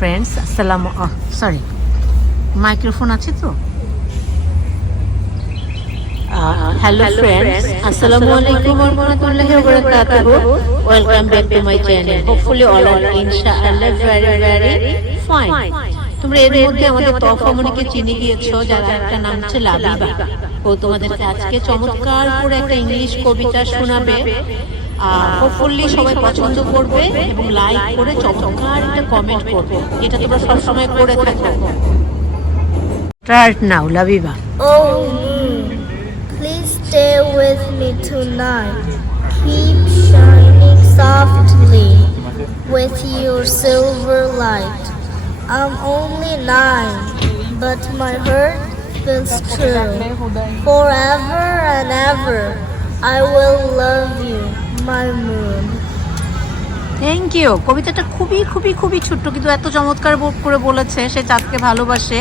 Friends আসসালাম sorry microphone আছে তো? হ্যালো ফ্রেন্ডস আসসালামু আলাইকুম ওয়া রাহমাতুল্লাহি ওয়া বারাকাতুহু welcome back to my channel hopefully all আর ইনশাআল্লাহ ভেরি ভেরি ফাইন তোমরা এর মধ্যে আমাদের তফামনিকে চিনে গিয়েছো যার একটা নাম হচ্ছে লাবিবা। ও তোমাদেরকে আজকে চমৎকার করে একটা ইংলিশ কবিতা শোনাবে। হোপফুলি সবাই পছন্দ করবে এবং লাইক করে চমৎকার একটা কমেন্ট করবে যেটা তোমরা সবসময় করে থাকো start now Labiba Oh moon, please stay with me tonight. Keep shining softly with your silver light. I'm only nine, but my heart feels true. Forever and ever, I will love you, my moon. Thank you কবিতাটা খুবই খুবই খুবই ছোট্ট, কিন্তু এত চমৎকার করে বলেছে। সে চাঁদকে ভালোবাসে।